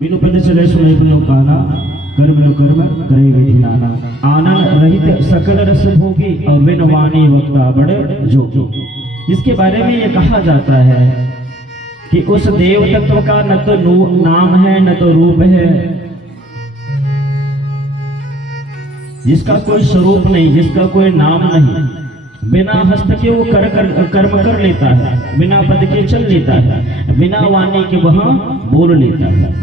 बिनु पद चले सुने बनो काना कर्म नो कर्म करे विधि नाना आनंद रहित सकल रस भोगी और बिन वाणी वक्ता बड़े जोगी। जिसके बारे में ये कहा जाता है कि उस देव तत्व का न तो नाम है न तो रूप है, जिसका कोई स्वरूप नहीं, जिसका कोई नाम नहीं, बिना हस्त के वो कर्म कर लेता है, बिना पद के चल लेता है, बिना वाणी के वहां बोल लेता है।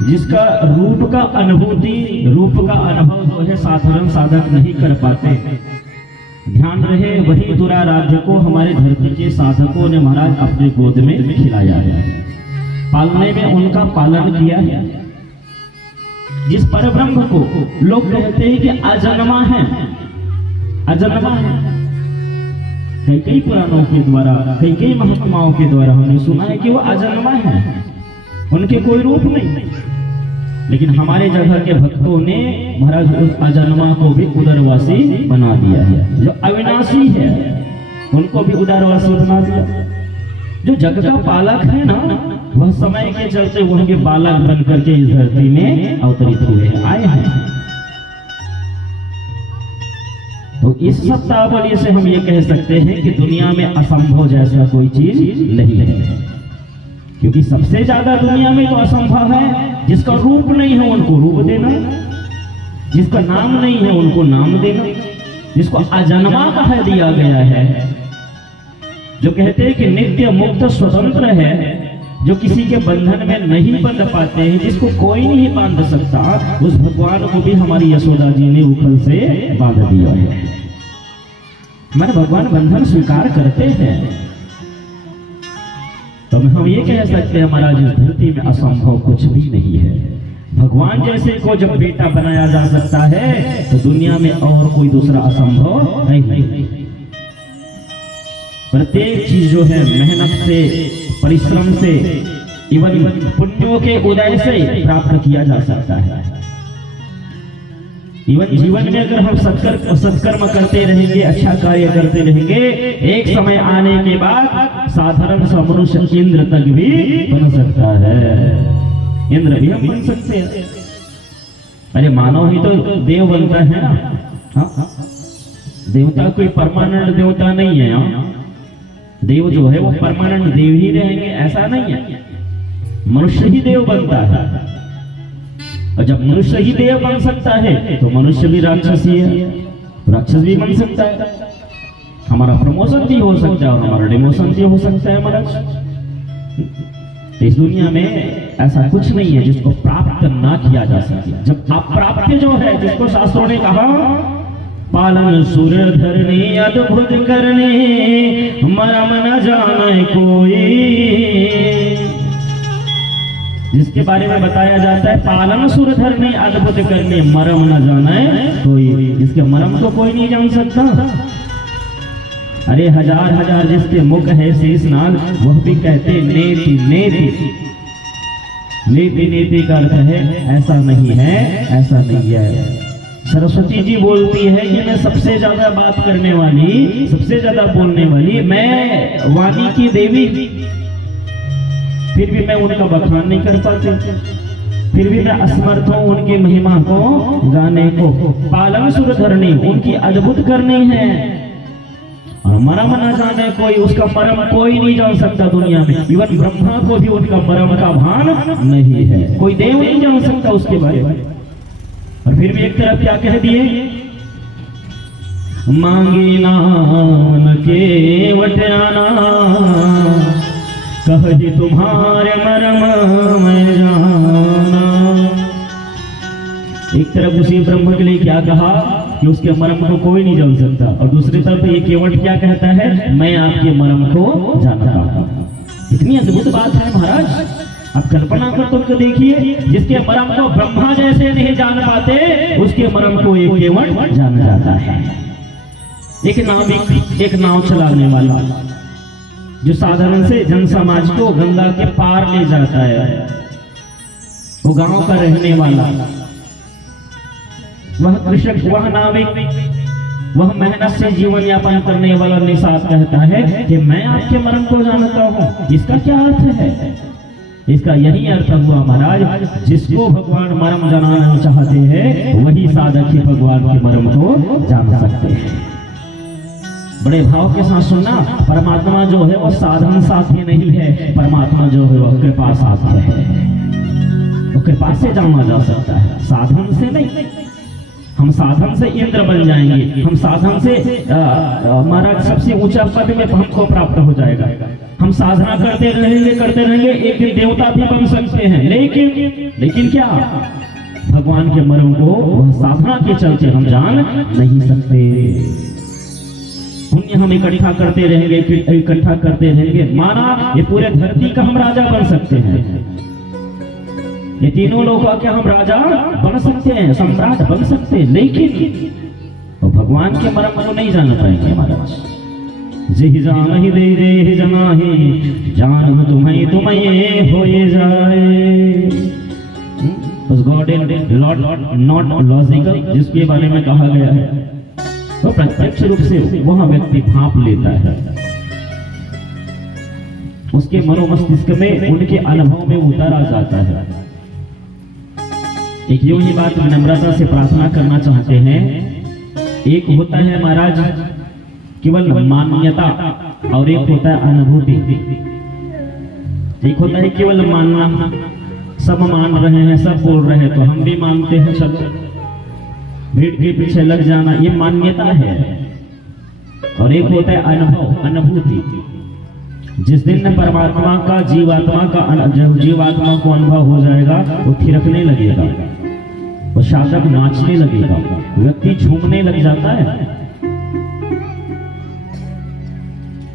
जिसका रूप का अनुभूति, रूप का अनुभव जो है साधारण साधक नहीं कर पाते। ध्यान रहे, वही दुराराध्य को हमारे धरती के साधकों ने महाराज अपने गोद में खिलाया है, पालने में उनका पालन किया है। जिस परब्रह्म को लोग कहते हैं कि अजन्मा है, अजन्मा है, कई पुराणों के द्वारा, कई महात्माओं के द्वारा हमने सुना है कि वो अजन्मा है, उनके कोई रूप नहीं। लेकिन हमारे जगह के भक्तों ने महाराज उस अजन्मा को भी उदरवासी बना दिया है। जो अविनाशी है उनको भी उदरवासी बना दिया। जो जग का पालक है ना, वह समय के चलते वह भी बालक बन करके इस धरती में अवतरित हुए आए हैं। तो इस शब्दावली से हम ये कह सकते हैं कि दुनिया में असंभव जैसा कोई चीज नहीं है, क्योंकि सबसे ज्यादा दुनिया में तो असंभव है। जिसका रूप नहीं है उनको रूप देना, जिसका नाम नहीं है उनको नाम देना, जिसको अजन्मा कह दिया गया है, जो कहते हैं कि नित्य मुक्त स्वतंत्र है, जो किसी के बंधन में नहीं बंध पाते हैं, जिसको कोई नहीं बांध सकता, उस भगवान को भी हमारी यशोदा जी ने उखल से बांध दिया है। हमारे भगवान बंधन स्वीकार करते हैं। तो हम ये कह सकते हैं महाराज इस धरती में असंभव कुछ भी नहीं है। भगवान जैसे को जब बेटा बनाया जा सकता है तो दुनिया में और कोई दूसरा असंभव नहीं। प्रत्येक चीज जो है मेहनत से, परिश्रम से, इवन पुण्यों के उदय से प्राप्त किया जा सकता है। इवन जीवन में अगर हम सत्कर्म करते रहेंगे, अच्छा कार्य करते रहेंगे, एक समय आने के बाद साधारण सा मनुष्य इंद्र तक भी बन सकता है। इंद्र भी हम बन सकते हैं। अरे मानव ही तो देव बनता है ना। देवता कोई परमानेंट देवता नहीं है। देव जो है वो परमानेंट देव ही रहेंगे ऐसा नहीं है। मनुष्य ही देव बनता है, और जब मनुष्य ही देव बन सकता है तो मनुष्य भी राक्षस ही है, राक्षस भी बन सकता है। हमारा प्रमोशन भी हो सकता है और हमारा डिमोशन भी हो सकता है महाराज। इस दुनिया में ऐसा कुछ नहीं है जिसको प्राप्त ना किया जा सके। जब अप्राप्य जो है, जिसको शास्त्रों ने कहा पालन सुर धरने अद्भुत करने, मरम न जाने कोई, जिसके बारे में बताया जाता है पालन सुर धरने अद्भुत करने, मरम न जाने कोई, जिसके मरम को कोई नहीं जान सकता। अरे हजार हजार जिसके मुख है शेषनाग, वह भी कहते नेति नेति। नेति नेति का अर्थ है ऐसा नहीं है, ऐसा नहीं है। सरस्वती जी बोलती है कि मैं सबसे ज्यादा बात करने वाली, सबसे ज्यादा बोलने वाली, मैं वाणी की देवी, फिर भी मैं उनका बखान नहीं कर पाती, फिर भी मैं असमर्थ हूं उनकी महिमा को गाने को। पालन सुर धरनी, उनकी अद्भुत करनी है, और मरम न जाने कोई, उसका मरम कोई नहीं जान सकता दुनिया में। इवन ब्रह्मा को भी उनका मरम का भान नहीं है, कोई देव नहीं जान सकता उसके बारे में। और फिर भी एक तरफ क्या कह दिए, मांगी नाम के वटयाना, कही तुम्हारे मरम मैं जाना। एक तरफ उसी ब्रह्म के लिए क्या कहा कि उसके मरम को कोई नहीं जान सकता, और दूसरी तरफ ये केवट क्या कहता है, मैं आपके मरम को जानता हूं। इतनी अद्भुत बात है महाराज, आप कल्पना कर तो देखिए, जिसके मरम को ब्रह्मा जैसे नहीं जान पाते, उसके मरम को एक केवट जान जाता है। एक नाविक, एक नाव चलाने वाला, जो साधारण से जन समाज को गंगा के पार ले जाता है, वो गांव का रहने वाला, वह कृषक, वह नाविक वह मेहनत से जीवन यापन करने वाला निषाद कहता है कि मैं आपके मर्म को जानता हूँ। इसका क्या अर्थ है? इसका यही अर्थ हुआ महाराज, जिसको भगवान मर्म जानना चाहते हैं वही साधक ही भगवान के मर्म को जान सकते हैं। बड़े भाव के साथ सुनना, परमात्मा जो है वो साधन साध्य नहीं है, परमात्मा जो है वो कृपा साध्य है। वो कृपा से जाना जा सकता है, साधन से नहीं। हम साधन से इंद्र बन जाएंगे, हम साधन से हमारा सबसे ऊंचा पद में हमको प्राप्त हो जाएगा। हम साधना करते रहेंगे, एक दिन देवता भी बन सकते हैं, लेकिन क्या भगवान के मर्म को साधना के चलते हम जान नहीं सकते। पुण्य हम इकट्ठा करते रहेंगे, माना ये पूरे धरती का हम राजा बन सकते हैं, ये तीनों लोगों का हम राजा बन सकते हैं, सम्राट बन सकते हैं, लेकिन भगवान के मर्म को नहीं जान पाएंगे महाराज। जिहि जानहि दे जनाहि, जान तुम्हें होए जाए। उस गॉड इज नॉट लॉजिकल जिसके बारे में कहा गया है, तो प्रत्यक्ष रूप से वह व्यक्ति भांप लेता है, उसके मनोमस्तिष्क में उनके अनुभव में उतारा जाता है। एक यूं ही बात नम्रता से प्रार्थना करना चाहते हैं। एक होता है महाराज केवल मान्यता और एक होता है अनुभूति। एक होता है केवल मानना, सब मान रहे हैं, सब बोल रहे हैं तो हम भी मानते हैं, सब भीड़ के पीछे लग जाना, ये मान्यता है। और एक होता है अनुभव, अनुभूति। जिस दिन परमात्मा का जीवात्मा को अनुभव हो जाएगा वो थिरकने लगेगा, वो साधक नाचने लगेगा, व्यक्ति झूमने लग जाता है।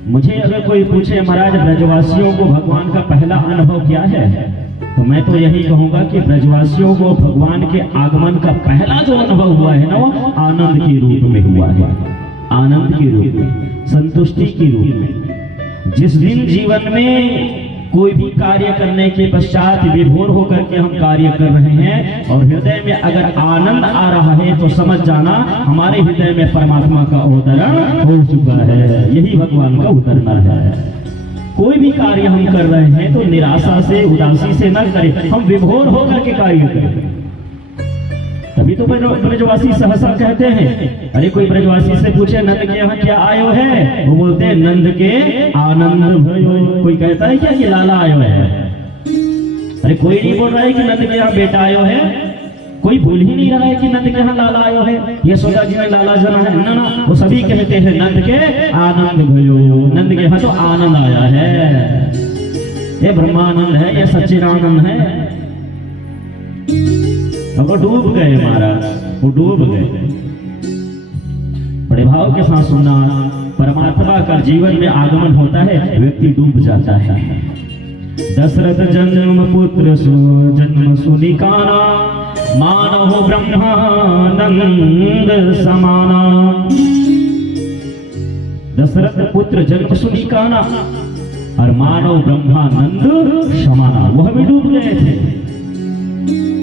मुझे अगर कोई पूछे महाराज ब्रजवासियों को भगवान का पहला अनुभव क्या है, तो मैं तो यही कहूंगा कि ब्रजवासियों को भगवान के आगमन का पहला जो अनुभव हुआ है ना, वो आनंद के रूप में हुआ है, आनंद के रूप में, संतुष्टि के रूप में। जिस दिन जीवन में कोई भी कार्य करने के पश्चात विभोर होकर के हम कार्य कर रहे हैं और हृदय में अगर आनंद आ रहा है तो समझ जाना हमारे हृदय में परमात्मा का अवतरण हो चुका है। यही भगवान का उतरना है। कोई भी कार्य हम कर रहे हैं तो निराशा से, उदासी से न करें, हम विभोर होकर के कार्य करें। तभी तो ब्रजवासी सहसा कहते हैं, अरे कोई ब्रजवासी से पूछे नंद के यहाँ क्या आयो है, वो बोलते हैं नंद के आनंद भयो। कोई कहता है क्या कि लाला आयो है? अरे कोई नहीं बोल रहा है कि नंद के यहाँ बेटा आयो है, कोई भूल ही नहीं रहा है कि नंद के यहाँ लाला आयो है, यशोदा जी ने लाला जना है, ना, वो सभी कहते हैं नंद के आनंद भयो, नंद के यहाँ तो आनंद आया है, ये ब्रह्मानंद है, ये सच्चिदानंद है। वो डूब गए महाराज, वो डूब गए। बड़े भाव के साथ सुनना, परमात्मा का जीवन में आगमन होता है, व्यक्ति डूब जाता है। दशरथ जन्म पुत्र जन्म सुनिकाना, मानव ब्रह्मानंद समाना। दशरथ पुत्र जन्म सुनिकाना और मानव ब्रह्मानंद समाना, वह भी डूब गए थे।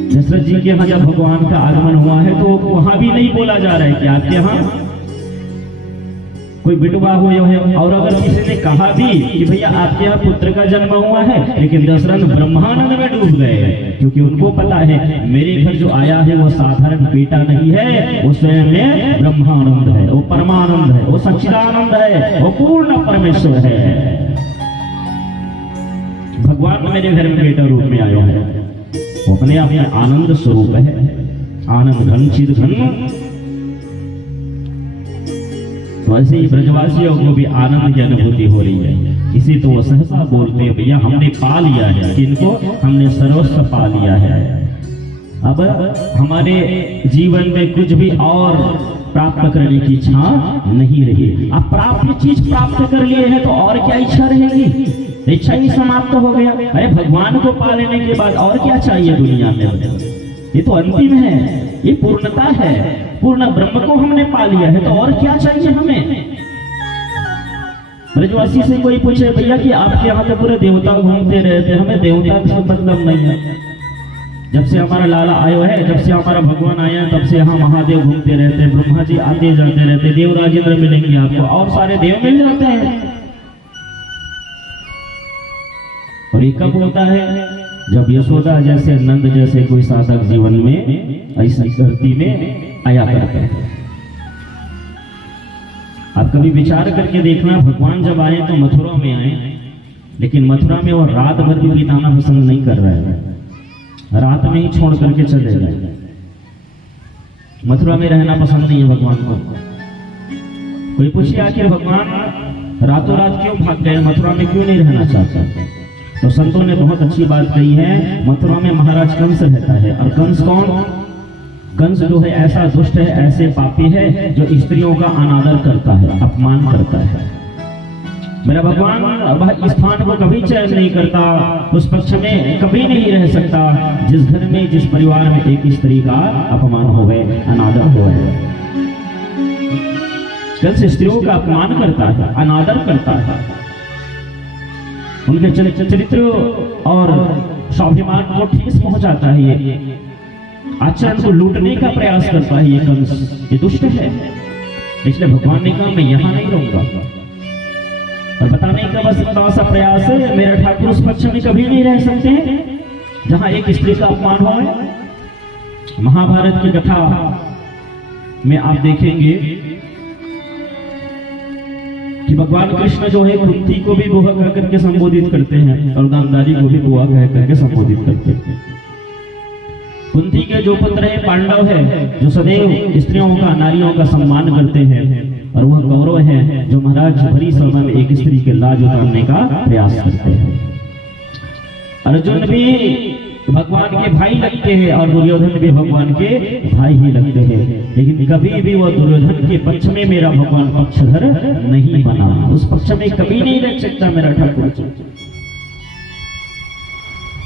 दशरथ जी के यहाँ जब भगवान का आगमन हुआ है तो वहां भी नहीं बोला जा रहा है कि आपके यहाँ कोई विधवा हुए है, और अगर किसी ने कहा भी कि भैया आपके यहाँ पुत्र का जन्म हुआ है, लेकिन दशरथ ब्रह्मानंद में डूब गए, क्योंकि उनको पता है मेरे घर जो आया है वो साधारण बेटा नहीं है, वो स्वयं में ब्रह्मानंद है, वो परमानंद है, वो सच्चिदानंद है, वो पूर्ण परमेश्वर है। भगवान मेरे घर में बेटा रूप में आयो है, वो अपने आप में आनंद स्वरूप है, आनंद घन चिद घन। वैसे ही ब्रजवासियों को भी आनंद की अनुभूति हो रही है। इसी तो वो सहसा बोलते हैं, भैया हमने पा लिया है, किनको? हमने सर्वस्व पा लिया है। अब हमारे जीवन में कुछ भी और प्राप्त करने की इच्छा नहीं रही। अब प्राप्त चीज प्राप्त कर लिए है तो और क्या इच्छा रहेगी? इच्छा ही समाप्त हो गया। अरे भगवान को पा लेने के बाद और क्या चाहिए दुनिया में? ये तो अंतिम है, ये पूर्णता है। पूर्ण ब्रह्म को हमने पा लिया है तो और क्या चाहिए हमें? ब्रजवासी से कोई पूछे, भैया कि आपके यहाँ तो पूरे देवता घूमते रहते, हमें देवता से मतलब नहीं है, जब से हमारा लाला आयो है, जब से हमारा भगवान आया है, तब से यहाँ महादेव घूमते रहते हैं, ब्रह्मा जी आते जाते रहते, देव राजेंद्र मिलेंगे आपको और सारे देव मिल जाते हैं। और ये कब होता है? जब यशोदा जैसे, नंद जैसे कोई साधक जीवन में ऐसी धरती में आया करते हैं। आप कभी विचार करके देखना, भगवान जब आए तो मथुरा में आए, लेकिन मथुरा में वो रात भर भी बिताना पसंद नहीं कर रहे हैं, रात में ही छोड़ करके चले गए। मथुरा में रहना पसंद नहीं है भगवान को। कोई पूछे आखिर भगवान रातों रात क्यों भाग गए, मथुरा में क्यों नहीं रहना चाहता? तो संतों ने बहुत अच्छी बात कही है। मथुरा में महाराज कंस रहता है, और कंस कौन? कंस जो है ऐसा दुष्ट है, ऐसे पापी है जो स्त्रियों का अनादर करता है, अपमान करता है। मेरा भगवान वह स्थान को कभी चयन नहीं करता, उस पक्ष में कभी नहीं रह सकता जिस घर में, जिस परिवार में एक स्त्री का अपमान हो गए, अनादर हो गए। कंस स्त्रियों का अपमान करता है, अनादर करता है, उनके चरित्र और स्वाभिमान को ठेस पहुंचाता है, ये आचरण को लूटने का प्रयास करता है। ये कंस, ये दुष्ट है। इसलिए भगवान ने कहा मैं यहां नहीं रहूंगा, और बताने का बस इतना सा प्रयास है, मेरा ठाकुर उस पक्ष में कभी नहीं रह सकते हैं जहां एक स्त्री का अपमान हो। महाभारत की कथा में आप देखेंगे कि भगवान कृष्ण जो है कुंती को भी बुआ कह करके संबोधित करते हैं, और गांधारी को भी बुआ कह करके संबोधित करते हैं। कुंती के जो पुत्र है पांडव है, जो सदैव स्त्रियों का, नारियों का सम्मान करते हैं, और वह कौरव है जो महाराज भरी सभा में एक स्त्री के लाज उतारने का प्रयास करते हैं। अर्जुन भी भगवान के भाई लगते हैं, और दुर्योधन भी भगवान के भाई ही लगते हैं, लेकिन कभी भी वो दुर्योधन के पक्ष में मेरा भगवान पक्षधर नहीं बना, उस पक्ष में कभी नहीं रह सकता मेरा ठाकुर।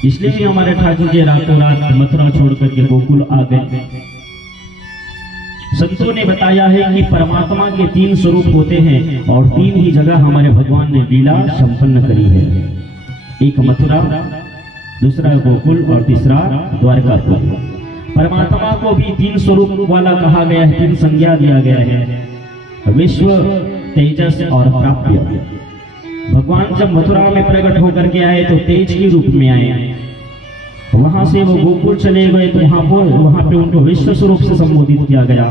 इसलिए भी हमारे ठाकुर जी रातों रात मथुरा छोड़ करके गोकुल आ गए। संतों ने बताया है कि परमात्मा के 3 स्वरूप होते हैं, और 3 ही जगह हमारे भगवान ने लीला संपन्न करी है। एक मथुरा, दूसरा गोकुल, और तीसरा द्वारकापुर। परमात्मा को भी 3 स्वरूप वाला कहा गया है, 3 संज्ञा दिया गया है, विश्व, तेजस और प्राप्य। भगवान जब मथुरा में प्रकट होकर के आए तो तेज के रूप में आए, वहां से वो गोकुल चले गए तो वहां पे उनको विश्व स्वरूप से संबोधित किया गया,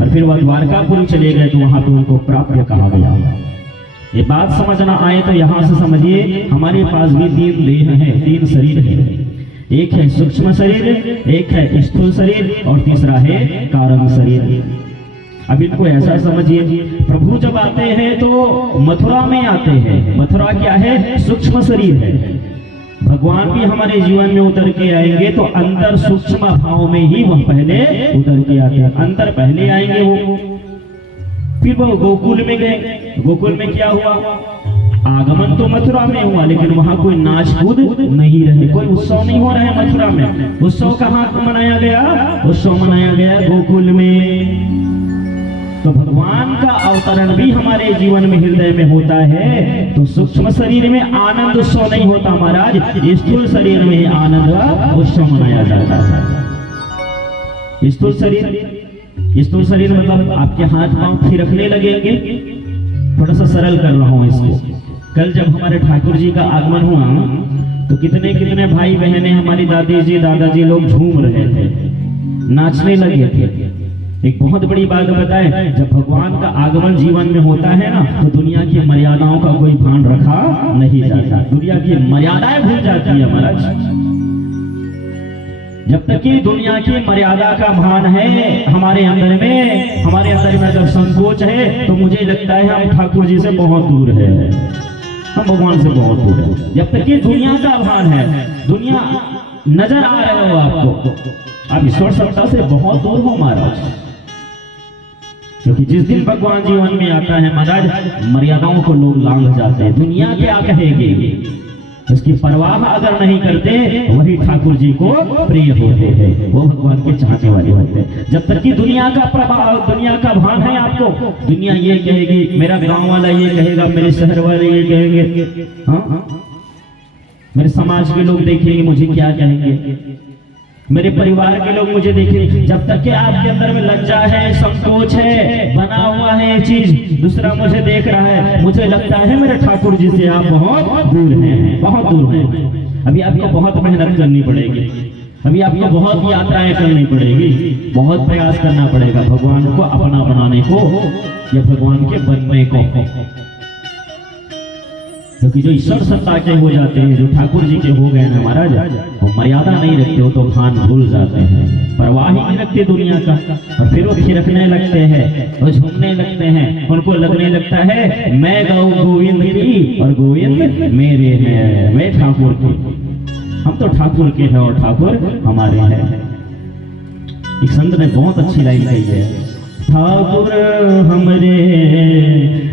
और फिर वह द्वारकापुरी चले गए तो वहां पे उनको प्राप्य कहा गया। ये बात समझना आए तो यहाँ से समझिए हमारे पास भी 3 देह है, 3 शरीर है। एक है सूक्ष्म शरीर, एक है स्थूल शरीर, और तीसरा है कारण शरीर। अब इनको ऐसा समझिए, प्रभु जब आते हैं तो मथुरा में आते हैं। मथुरा क्या है? सूक्ष्म शरीर है। भगवान भी हमारे जीवन में उतर के आएंगे तो अंतर सूक्ष्म भाव में ही वह पहले उतर के आते हैं, अंतर पहले आएंगे वो। फिर वो गोकुल में गए। गोकुल में क्या हुआ? आगमन तो मथुरा में हुआ, लेकिन वहां कोई नाच कूद नहीं रहे, कोई उत्सव नहीं हो रहा है मथुरा में। उत्सव कहाँ मनाया गया? उत्सव मनाया गया गोकुल में। तो भगवान का अवतरण भी हमारे जीवन में, हृदय में होता है तो सूक्ष्म शरीर में आनंद उत्सव नहीं होता महाराज, स्थूल शरीर में आनंद उत्सव मनाया जाता है। स्थूल शरीर मतलब आपके हाथ पांव थिरकने लगेंगे। थोड़ा सा सरल कर रहा हूं इसको। कल जब हमारे ठाकुर जी का आगमन हुआ तो कितने कितने भाई बहनें, हमारी दादी जी दादाजी लोग झूम रहे थे, नाचने लगे थे। एक बहुत बड़ी बात बताएं, जब भगवान का आगमन जीवन में होता है ना तो दुनिया की मर्यादाओं का कोई ध्यान रखा नहीं जाता, दुनिया की मर्यादाएं भूल जाती है महाराज। जब तक कि दुनिया की मर्यादा का भान है हमारे अंदर में अगर संकोच है तो मुझे लगता है हम ठाकुर जी से बहुत दूर है, हम भगवान से बहुत दूर है। जब तक कि दुनिया का भान है, दुनिया नजर आ रहे हो आपको, आप ईश्वर सत्ता से बहुत दूर हो महाराज। क्योंकि जिस दिन भगवान जीवन में आता है महाराज, मर्यादाओं को लोग लांघ जाते हैं। दुनिया क्या कहेगी उसकी परवाह अगर नहीं करते, वही ठाकुर जी को प्रिय होते हैं, वो भगवान के चाहने वाले होते हैं। जब तक कि दुनिया का प्रभाव, दुनिया का भान है आपको, दुनिया ये कहेगी, मेरा गांव वाला ये कहेगा, मेरे शहर वाले ये कहेंगे, हाँ मेरे समाज के लोग देखेंगे मुझे क्या कहेंगे, मेरे परिवार के लोग मुझे देखें, जब तक कि आपके अंदर में लज्जा है, संकोच है, बना हुआ है ये चीज, दूसरा मुझे देख रहा है, मुझे लगता है मेरे ठाकुर जी से आप बहुत दूर हैं, बहुत दूर हैं। अभी आपको बहुत मेहनत करनी पड़ेगी, अभी आपको बहुत यात्राएं करनी पड़ेगी, बहुत प्रयास करना पड़ेगा भगवान को अपना बनाने को या भगवान के बनने को। क्योंकि जो ईश्वर सत्ता के हो जाते हैं, जो ठाकुर जी के हो गए ना महाराज, वो मर्यादा नहीं रखते, हो तो खान भूल जाते हैं, परवाह ही नहीं रखते दुनिया का, और फिर वो थिरकने लगते हैं, वो झूमने लगते हैं, उनको लगने लगता है मैं गाऊं गोविंद की और गोविंद मेरे हैं, मैं ठाकुर की, हम तो ठाकुर के हैं और ठाकुर हमारे हैं। एक संत ने बहुत अच्छी लाइन कही है, ठाकुर हमरे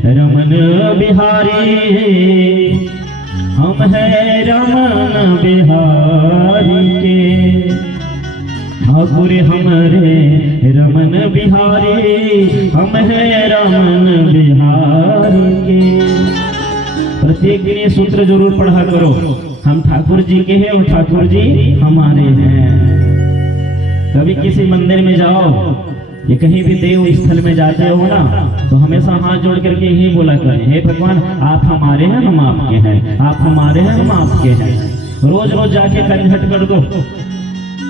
रमन बिहारी, हम है रमन बिहारी के, ठाकुर हमरे रमन बिहारी, हम है रमन बिहारी के। प्रत्येक दिन ये सूत्र जरूर पढ़ा करो, हम ठाकुर जी के हैं और ठाकुर जी हमारे हैं। कभी किसी मंदिर में जाओ या कहीं भी देव स्थल में जाते हो ना, तो हमेशा हाथ जोड़ करके यही बोला करें, हे भगवान आप हमारे हैं हम आपके हैं, आप हमारे हैं हम आपके हैं। रोज रोज जाके कंझट कर दो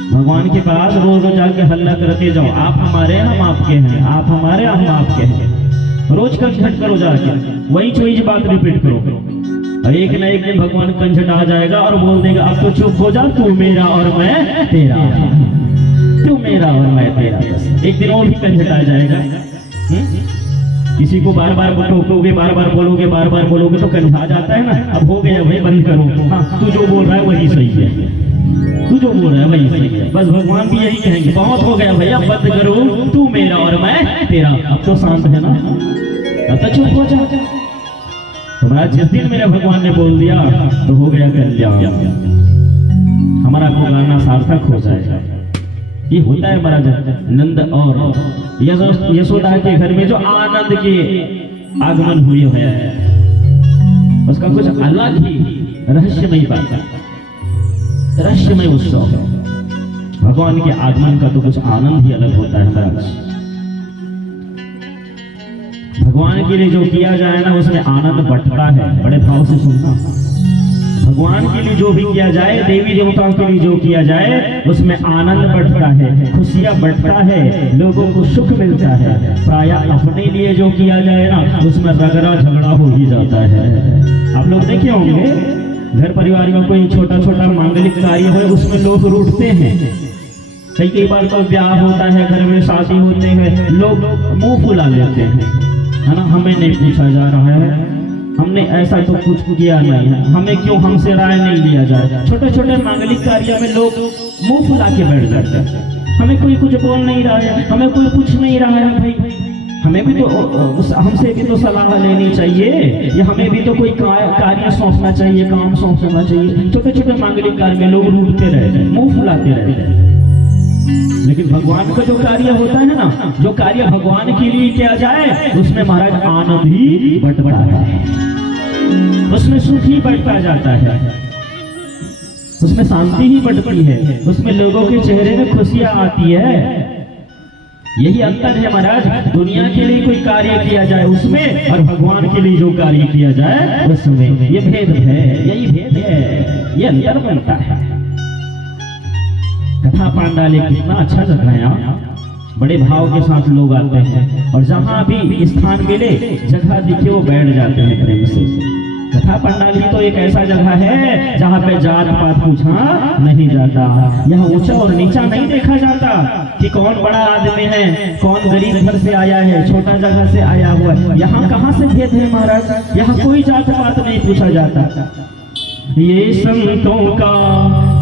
भगवान के पास, रोज रोज जाके हल्ला करते जाओ, आप हमारे हैं हम आपके हैं, आप हमारे हम आपके हैं। रोज कंझट करो जाके, वही चीज बात रिपीट करो, और एक न एक दिन भगवान कंझट आ जाएगा और बोल देगा अब तो चुप हो जा, तू मेरा और मैं तेरा, तू मेरा और मैं तेरा। एक दिन और भी कंझट आ जाएगा। किसी को बार बार टोकोगे, बार बार बोलोगे तो कंझा जाता है ना, अब हो गया भाई बंद करो, हाँ तू जो बोल रहा है वही सही है, तू जो बोल रहा है वही सही है। बस भगवान भी यही कहेंगे, बहुत हो गया भैया बंद करो, तू मेरा और मैं तेरा। अब तो शांत है ना, अब तो चुप हो जा। तो जिस दिन मेरे भगवान ने बोल दिया तो हो गया कल्याण, हमारा पुकारना सार्थक हो जाएगा। ये होता है महाराज नंद और यशोदा के घर में जो आनंद के आगमन हुए है, उसका कुछ अलग ही रहस्यमय बात, रहस्यमय उत्सव है। भगवान के आगमन का तो कुछ आनंद ही अलग होता है महाराज। भगवान के लिए जो किया जाए ना उसमें आनंद बढ़ता है, बड़े भाव से सुनना। भगवान के लिए जो भी किया जाए, देवी देवताओं के लिए जो किया जाए, उसमें आनंद बढ़ता है, खुशियां बढ़ता है, लोगों को सुख मिलता है। प्रायः अपने लिए जो किया जाए ना उसमें रगड़ा झगड़ा हो ही जाता है। आप लोग देखे होंगे घर परिवार में कोई छोटा छोटा मांगलिक कार्य है, उसमें लोग रूठते हैं। कई बार तो ब्याह होता है, घर में शादी होते हैं, लोग मुंह फुला लेते हैं, है ना, हमें नहीं पूछा जा रहा है, हमने ऐसा तो कुछ किया नहीं है, हमें क्यों हमसे राय नहीं लिया जाए। छोटे छोटे मांगलिक कार्य में लोग मुंह फुला के बैठ जाते हैं, हमें कोई कुछ बोल नहीं रहा है, हमें कोई पूछ नहीं रहा है। भाई हमें भी तो हमसे भी तो सलाह लेनी चाहिए, या हमें भी तो कोई कार्य सौंपना चाहिए, काम सौंपना चाहिए। छोटे छोटे मांगलिक कार्य में लोग रूठते रहते हैं, मुंह फुलाते रहते हैं। लेकिन भगवान का जो कार्य होता है ना, जो कार्य भगवान के लिए किया जाए, उसमें महाराज आनंद ही बढ़ता है, उसमें सुख ही बढ़ता जाता है, उसमें शांति ही बढ़ती है, उसमें लोगों के चेहरे में खुशियां आती है। यही अंतर है महाराज, दुनिया के लिए कोई कार्य किया जाए उसमें, और भगवान के लिए जो कार्य किया जाए उसमें, ये भेद है, यही भेद है, ये अंतर बनता है। कथा पांडाली कितना अच्छा जगह है, बड़े भाव के साथ लोग आते हैं, और जहाँ भी स्थान मिले जगह दिखे वो बैठ जाते हैं प्रेम से। कथा पांडाली तो एक ऐसा जगह है जहाँ पे जात पात पूछा नहीं जाता, यहाँ ऊंचा और नीचा नहीं देखा जाता कि कौन बड़ा आदमी है, कौन गरीब घर से आया है, छोटा जगह से आया हुआ है। यहाँ कहाँ से भेद है महाराज, यहाँ कोई जात पात नहीं पूछा जाता। ये संतों का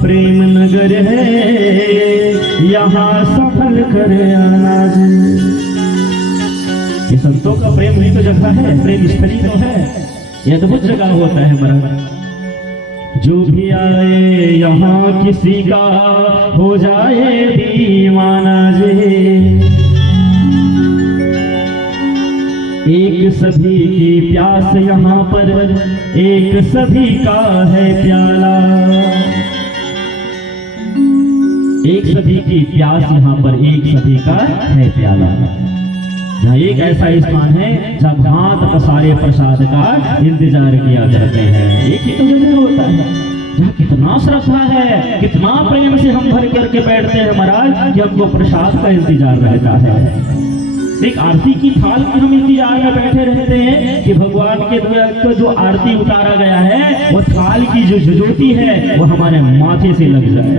प्रेम नगर है, यहाँ सफल कर आना। ये संतों का प्रेम ही तो जगह है, प्रेम स्थली तो है, ये अद्भुत जगह होता है महाराज। जो भी आए यहाँ किसी का हो जाए दीवाना जे, एक सभी की प्यास यहाँ पर, एक सभी का है प्याला। एक सभी की प्यास यहाँ पर एक सभी का है प्याला। यहाँ एक ऐसा स्थान है जहाँ भांत पसारे प्रसाद का इंतजार किया करते हैं। एक ही तो जगह होता है जहाँ कितना श्रद्धा है, कितना प्रेम से हम भर करके बैठते हैं महाराज कि हमको प्रसाद का इंतजार रहता है। एक आरती की थाल की हम इंतजार में बैठे रहते हैं कि भगवान के द्वारा जो आरती उतारा गया है वो थाल की जो ज्योति है वो हमारे माथे से लग जाए।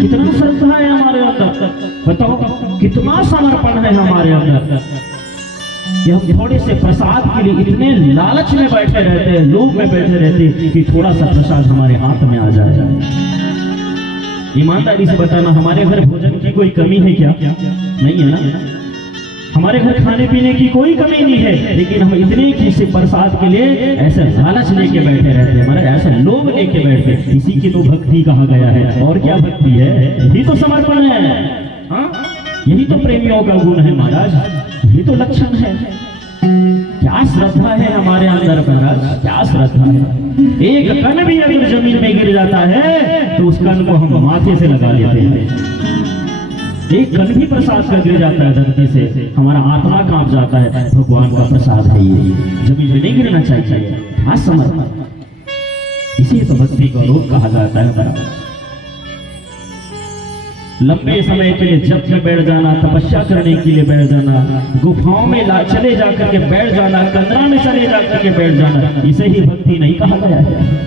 कितना श्रद्धा है हमारे अंदर, बताओ कितना समर्पण है हमारे अंदर कि हम थोड़े से प्रसाद के लिए इतने लालच में बैठे रहते हैं, लोभ में बैठे रहते हैं कि थोड़ा सा प्रसाद हमारे हाथ में आ जाए। ईमानदारी से बताना, हमारे घर भोजन की कोई कमी है क्या? नहीं है ना। हमारे घर खाने पीने की कोई कमी नहीं है, लेकिन हम इतने किसी प्रसाद के लिए ऐसे लालच लेके बैठे रहते हैं, हमारे ऐसे लोभ लेके बैठे। इसी की तो भक्ति कहा गया है। और क्या भक्ति है? यही तो समर्पण है। हाँ, यही तो प्रेमियों का गुण है महाराज, यही तो लक्षण है। क्या श्रद्धा है हमारे अंदर महाराज, क्या श्रद्धा है। एक कण भी अगर जमीन में गिर जाता है तो उस कण को हम माथे से लगा लेते हैं। एक कण भी प्रसाद का गिर जाता है धरती से, हमारा आत्मा कांप जाता है। भगवान का प्रसाद है ये, जमीन में नहीं गिरना चाहिए। हाँ, समर्पण, इसी तो भक्ति का रूप कहा जाता है बराबर। लंबे समय के लिए जप में बैठ जाना, तपस्या करने के लिए बैठ जाना, गुफाओं में चले जाकर के बैठ जाना, कंदरा में चले जाकर के बैठ जाना, इसे ही भक्ति नहीं कहा गया है।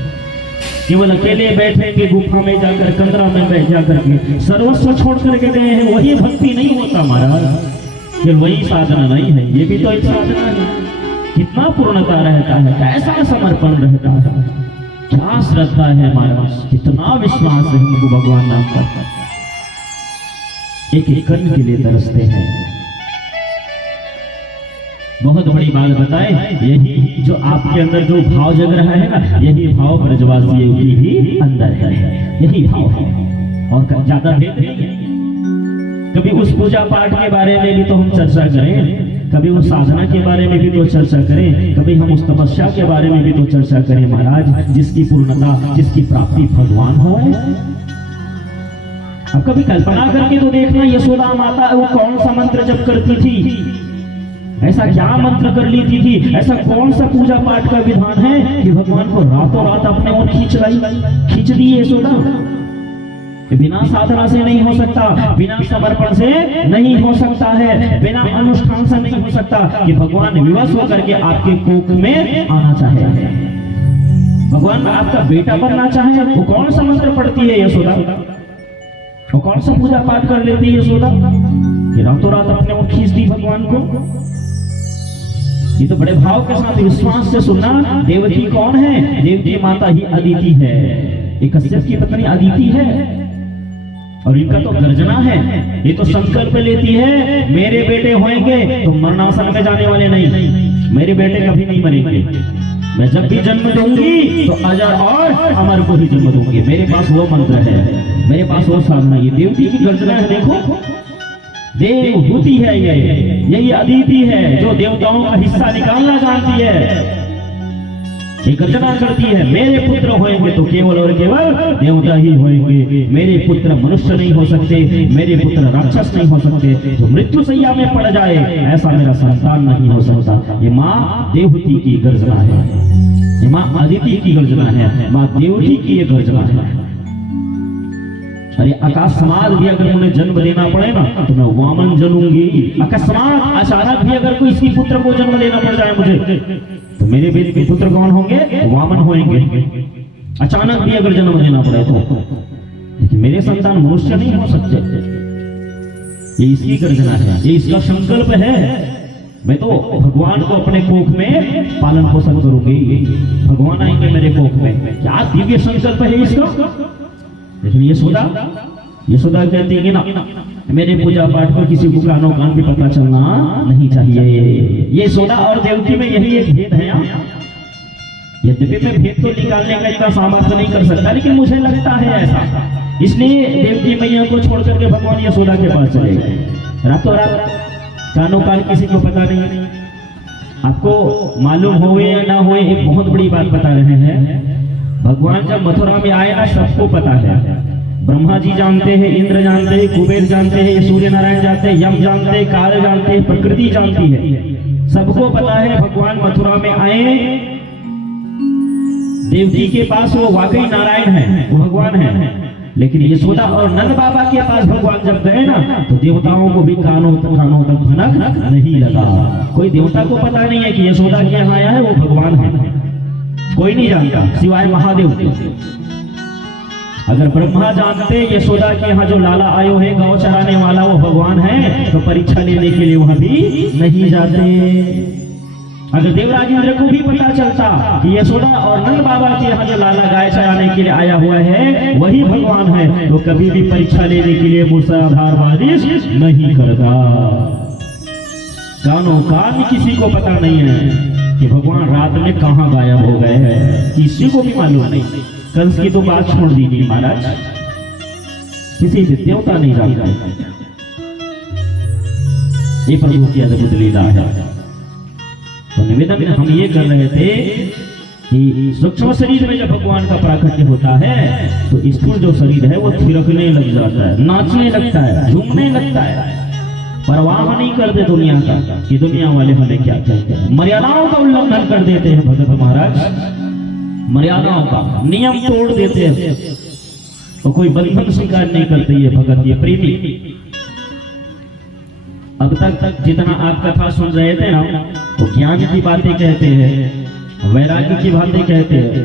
केवल अकेले बैठेंगे गुफा में जाकर, कंदरा में बैठ जाकर के सर्वस्व छोड़ करके गए हैं, वही भक्ति नहीं होता महाराज। कि वही साधना नहीं है, ये भी तो एक साधना है। कितना पूर्णता रहता है, कैसा समर्पण रहता है, क्या श्रद्धा है महाराज, कितना विश्वास है हमको भगवान नाम पर। एक कण के लिए तरसते हैं। बहुत बड़ी बात बताएं, यही जो आपके अंदर जो भाव जग रहा है ना, यही भाव ब्रजवासियों की भी अंदर है, यही भाव है और ज्यादा भेद नहीं है। कभी उस पूजा पाठ के बारे में भी तो हम चर्चा करें, कभी उस साधना के बारे में भी तो चर्चा करें, कभी हम उस तपस्या के बारे में भी तो चर्चा करें महाराज, जिसकी पूर्णता, जिसकी प्राप्ति भगवान हो। अब कभी कल्पना करके तो देखना, यशोदा माता वो कौन सा मंत्र जप करती थी, ऐसा क्या मंत्र कर लेती थी, ऐसा कौन सा पूजा पाठ का विधान है कि भगवान को रातों रात अपने ओर खींच दी यशोदा। बिना साधना से नहीं हो सकता, बिना समर्पण से नहीं हो सकता है, बिना अनुष्ठान से नहीं हो सकता कि भगवान विवश होकर के आपके कोख में आना चाहे, भगवान आपका बेटा बनना चाहे। वो कौन सा मंत्र पढ़ती है यशोदा, वो कौन सा पूजा पाठ कर लेती है यशोदा कि रातों रात अपने ओर खींच दी भगवान को। ये तो बड़े भाव के साथ विश्वास से सुनना। देवकी कौन है? देवकी माता ही अदिति है, एक कश्यप की पत्नी अदिति है और इनका तो गर्जना है। ये तो संकल्प लेती है, मेरे बेटे होंगे तो मरणासन में जाने वाले नहीं, मेरे बेटे कभी नहीं मरेंगे, मैं जब भी जन्म दूंगी तो अजर और अमर को ही जन्म दूंगी। मेरे पास वो मंत्र है, मेरे पास वो साधना। ये देवती की गर्जना है, देखो देवहूति है, यही अदिति है जो देवताओं का हिस्सा निकालना जानती है। ये गर्जना करती है, मेरे पुत्र होंगे तो केवल और केवल देवता ही होंगे, मेरे पुत्र मनुष्य नहीं हो सकते, मेरे पुत्र राक्षस नहीं हो सकते, जो मृत्यु सैया में पड़ जाए ऐसा मेरा संतान नहीं हो सकता। ये माँ देवहूति की गर्जना है, ये माँ अदिति की गर्जना है, माँ देवहूति की ये गर्जना है। अरे अकस्मात भी अगर उन्हें जन्म देना पड़े ना तो मैं वामन जनूंगी। अकस्मात अचानक भी अगर कोई इसी पुत्र को जन्म देना पड़ जाए मुझे, तो मेरे बेटे के पुत्र कौन होंगे? वामन होंगे। अचानक भी अगर जन्म देना पड़े तो, लेकिन मेरे संतान मनुष्य नहीं हो सकते। ये इसकी गर्जना है, ये इसका संकल्प है। मैं तो भगवान को अपने कोख में पालन पोषण करूंगी, भगवान आएंगे मेरे कोख में। क्या दिव्य संकल्प है इसका। लेकिन यशोदा कहती है कि ना, मेरे पूजा पाठ पर किसी को कानो कान भी पता चलना नहीं चाहिए। ये यशोदा और देवकी में यही एक भेद है। यद्यपि मैं भेद तो निकालने का इतना सामर्थ्य नहीं कर सकता, लेकिन मुझे लगता है ऐसा, इसलिए देवकी मैया को छोड़ करके भगवान यशोदा के पास चले गए। रातों रात कानो कान किसी को पता नहीं। आपको मालूम हो या ना हो, एक बहुत बड़ी बात बता रहे हैं। भगवान जब मथुरा में आए ना, सबको पता है ब्रह्मा जी जानते हैं, इंद्र जानते हैं, कुबेर जानते हैं, सूर्य नारायण जानते हैं, यम जानते हैं, काल जानते हैं, प्रकृति जानती है। सबको पता है भगवान मथुरा में आए, देवकी के पास वो वाकई नारायण है, वो भगवान है। लेकिन यशोदा और नंद बाबा के पास भगवान जब गए ना, तो देवताओं को भी कानों तक भनक नहीं लगा। कोई देवता को पता नहीं है कि यशोदा के यहाँ आया है वो भगवान है, कोई नहीं जानता सिवाय महादेव के। अगर ब्रह्मा जानते यशोदा के यहाँ जो लाला आयो है गौ चराने वाला वो भगवान है, तो परीक्षा लेने के लिए वहां भी नहीं जाते। अगर देवराज इंद्र को भी पता चलता कि यशोदा और नंद बाबा के यहाँ जो लाला गाय चराने के लिए आया हुआ है वही भगवान है, तो कभी भी परीक्षा लेने के लिए मूसलाधार बारिश नहीं करता। कानों कान किसी को पता नहीं है कि भगवान रात में कहाँ गायब हो गए हैं, किसी को भी मालूम नहीं। कंस की तो बात छोड़ दीजिए महाराज, किसी भी देवता नहीं जानता। ये प्रभु की अद्भुत लीला है। तो निवेदन हम ये कर रहे थे कि सूक्ष्म शरीर में जब भगवान का प्राकट्य होता है तो स्थूल जो शरीर है वो थिरकने लग जाता है, नाचने लगता है, झूमने लगता है, परवाह नहीं करते दुनिया का कि दुनिया वाले हमें क्या कहते हैं। मर्यादाओं का उल्लंघन कर देते हैं भगत महाराज, मर्यादाओं का नियम तोड़ देते हैं, तो कोई बंधन स्वीकार नहीं करते ये भगत, ये प्रेमी। अब तक जितना आप कथा सुन रहे थे ना, वो ज्ञान की बातें कहते हैं, वैराग्य की बातें कहते हैं,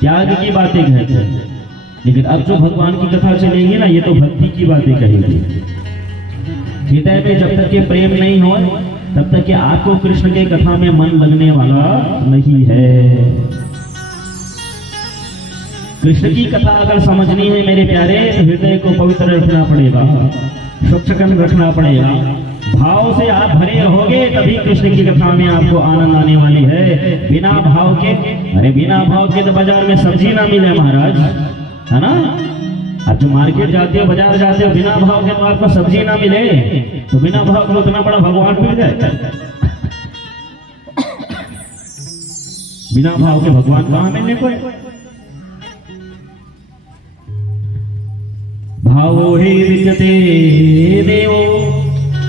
त्याग की बातें कहते हैं। लेकिन अब जो भगवान की कथा चलेगी ना, ये तो भक्ति की बातें कहेगी। हृदय में जब तक के प्रेम नहीं हो तब तक के आपको कृष्ण के कथा में मन लगने वाला नहीं है। कृष्ण की कथा अगर समझनी है मेरे प्यारे, तो हृदय को पवित्र रखना पड़ेगा, स्वच्छकन रखना पड़ेगा। भाव से आप भरे रहोगे तभी कृष्ण की कथा में आपको आनंद आने वाली है। बिना भाव के, अरे बिना भाव के तो बाजार में सब्जी ना मिले महाराज, है ना। आप जो मार्केट जाते हो, बाजार जाते हो, बिना भाव के तो आपको सब्जी ना मिले, तो बिना भाव के उतना बड़ा भगवान मिल जाए। बिना भाव के भगवान कहाँ मिलने को। भावो हि विद्यते देवो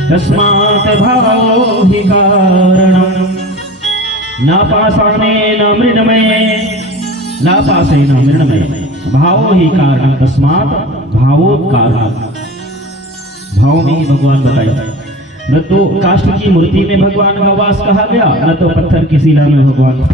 तस्मात् भावो हि कारणम् न पाषाणे न मृण्मये न पाशे न मृण्मये भावो हि कारणम् तस्मात् भावो कारणम्। भाव में ही भगवान बताया। न तो काष्ठ की मूर्ति में भगवान का वास कहा गया, न तो पत्थर की शिला में भगवान